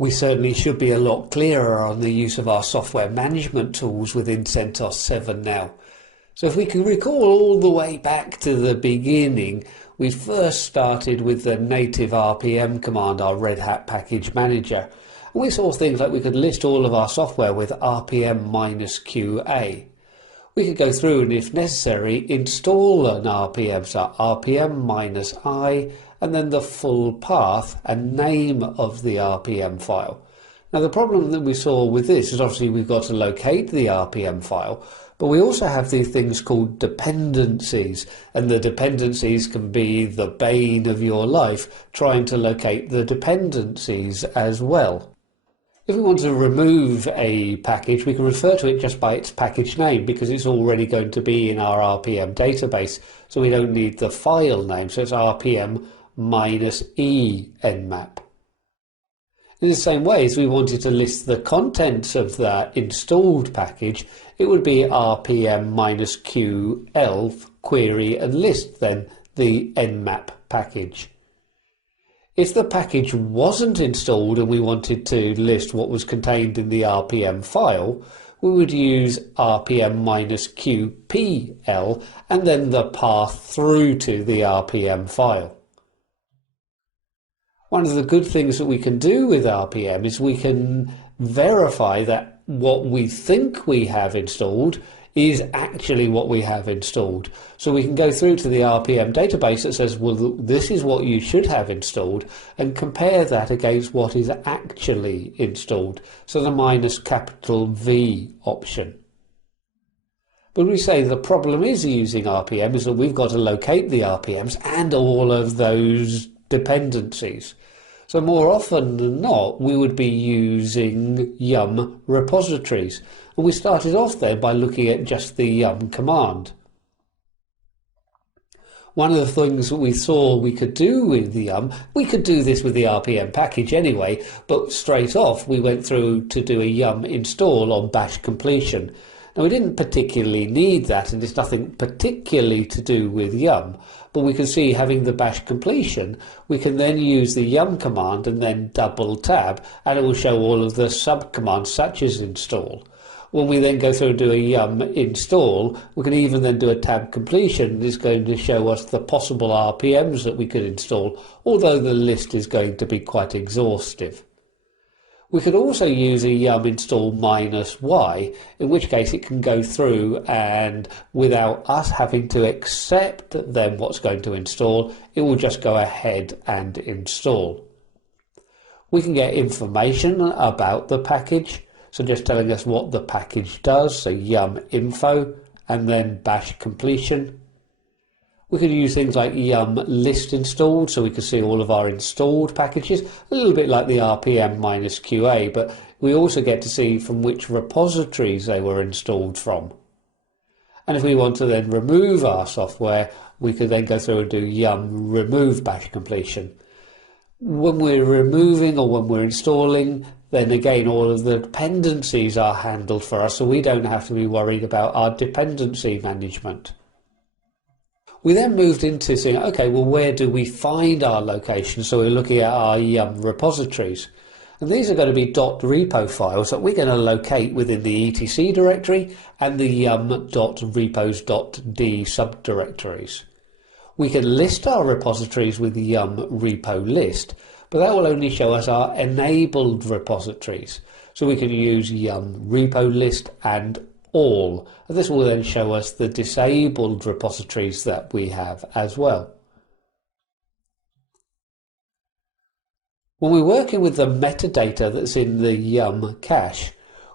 We certainly should be a lot clearer on the use of our software management tools within CentOS 7 now. So if we can recall all the way back to the beginning, we first started with the native RPM command, our Red Hat package manager. And we saw things like we could list all of our software with RPM-QA. We could go through and, if necessary, install an RPM, so RPM-I, and then the full path and name of the RPM file. Now, the problem that we saw with this is obviously we've got to locate the RPM file, but we also have these things called dependencies, and the dependencies can be the bane of your life, trying to locate the dependencies as well. If we want to remove a package, we can refer to it just by its package name because it's already going to be in our RPM database, so we don't need the file name, so it's RPM-E nmap. In the same way, as we wanted to list the contents of that installed package, it would be RPM-QL query and list then the nmap package. If the package wasn't installed and we wanted to list what was contained in the RPM file, we would use RPM-QPL and then the path through to the RPM file. One of the good things that we can do with RPM is we can verify that what we think we have installed is actually what we have installed. So we can go through to the RPM database that says, well, this is what you should have installed, and compare that against what is actually installed. So the -V option. But we say the problem is using RPM is that we've got to locate the RPMs and all of those dependencies. So more often than not, we would be using yum repositories. And we started off there by looking at just the yum command. One of the things that we saw we could do with the yum, we could do this with the RPM package anyway, but straight off we went through to do a yum install on bash completion. Now, we didn't particularly need that, and there's nothing particularly to do with yum, but we can see having the bash completion, we can then use the yum command and then double tab, and it will show all of the sub commands such as install. When we then go through and do a yum install, we can even then do a tab completion, and it's going to show us the possible RPMs that we could install, although the list is going to be quite exhaustive. We could also use a yum install -y, in which case it can go through and without us having to accept then what's going to install, it will just go ahead and install. We can get information about the package, so just telling us what the package does, so yum info and then bash completion. We could use things like yum list installed, so we could see all of our installed packages, a little bit like the RPM-QA, but we also get to see from which repositories they were installed from. And if we want to then remove our software, we could then go through and do yum remove bash completion. When we're removing or when we're installing, then again all of the dependencies are handled for us, so we don't have to be worried about our dependency management. We then moved into saying, okay, well, where do we find our location? So we're looking at our yum repositories. And these are going to be .repo files that we're going to locate within the etc directory and the yum.repos.d subdirectories. We can list our repositories with the yum repo list, but that will only show us our enabled repositories. So we can use yum repo list and all, and this will then show us the disabled repositories that we have as well. When we're working with the metadata that's in the yum cache,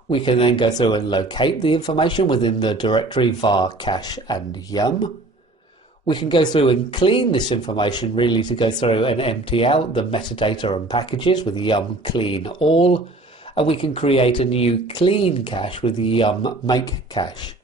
we can then go through and locate the information within the directory var cache and yum. We can go through and clean this information, really to go through and empty out the metadata and packages with yum clean all. And we can create a new clean cache with the yum make cache.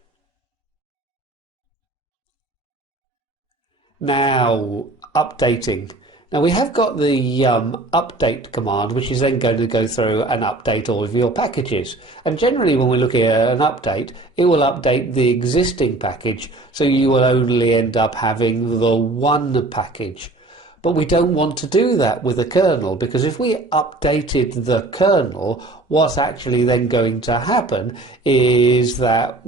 Now, updating. Now we have got the yum update command, which is then going to go through and update all of your packages. And generally when we're looking at an update, it will update the existing package, so you will only end up having the one package. But we don't want to do that with a kernel, because if we updated the kernel, what's actually then going to happen is that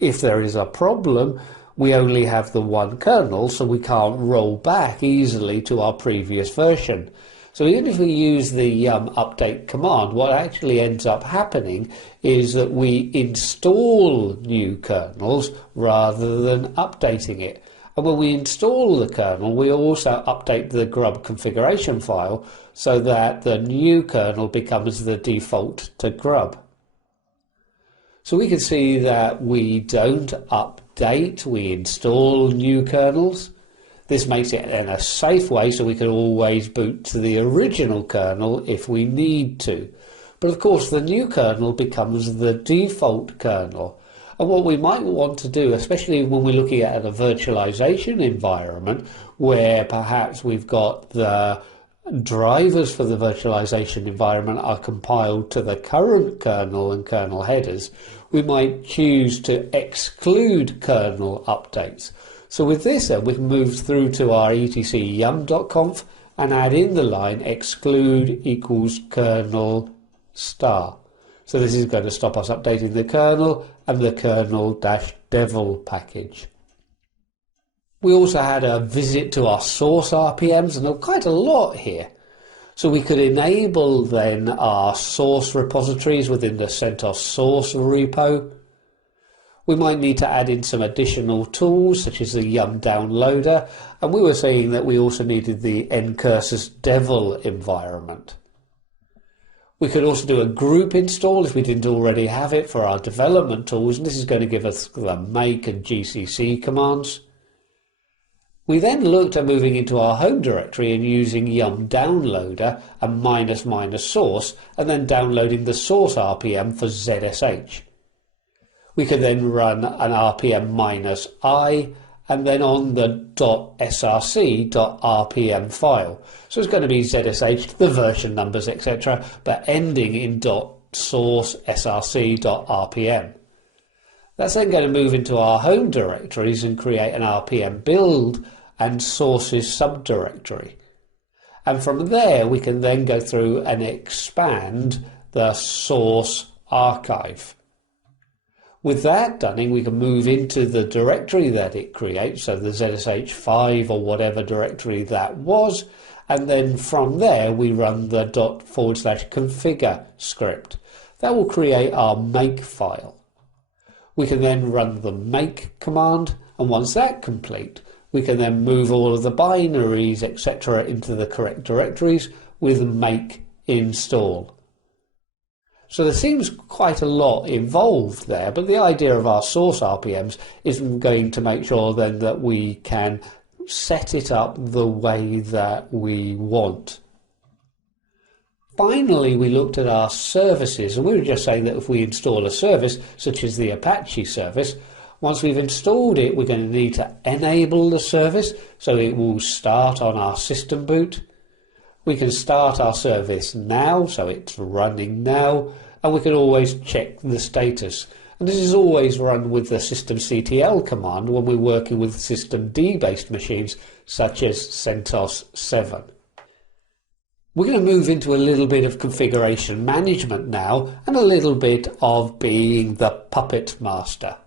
if there is a problem, we only have the one kernel, so we can't roll back easily to our previous version. So even if we use the yum update command, what actually ends up happening is that we install new kernels rather than updating it. And when we install the kernel, we also update the grub configuration file so that the new kernel becomes the default to grub. So we can see that we don't update, we install new kernels. This makes it in a safe way, so we can always boot to the original kernel if we need to. But of course, the new kernel becomes the default kernel. And what we might want to do, especially when we're looking at a virtualization environment, where perhaps we've got the drivers for the virtualization environment are compiled to the current kernel and kernel headers, we might choose to exclude kernel updates. So with this, we can move through to our etc yum.conf and add in the line exclude equals kernel star. So this is going to stop us updating the kernel and the kernel-devel package. We also had a visit to our source RPMs, and there were quite a lot here. So we could enable then our source repositories within the CentOS source repo. We might need to add in some additional tools such as the yum downloader, and we were saying that we also needed the ncurses devel environment. We could also do a group install if we didn't already have it for our development tools, and this is going to give us the make and gcc commands. We then looked at moving into our home directory and using yum downloader and ---- source, and then downloading the source RPM for ZSH. We could then run an RPM -i and then on the .src.rpm file. So it's going to be ZSH, the version numbers, etc., but ending in .source src.rpm. That's then going to move into our home directories and create an RPM build and sources subdirectory. And from there we can then go through and expand the source archive. With that done, we can move into the directory that it creates, so the ZSH5 or whatever directory that was, and then from there we run the ./configure script. That will create our make file. We can then run the make command, and once that's complete, we can then move all of the binaries, etc., into the correct directories with make install. So there seems quite a lot involved there, but the idea of our source RPMs is going to make sure then that we can set it up the way that we want. Finally, we looked at our services, and we were just saying that if we install a service, such as the Apache service, once we've installed it, we're going to need to enable the service, so it will start on our system boot. We can start our service now, so it's running now, and we can always check the status. And this is always run with the systemctl command when we're working with systemd based machines, such as CentOS 7. We're going to move into a little bit of configuration management now, and a little bit of being the puppet master.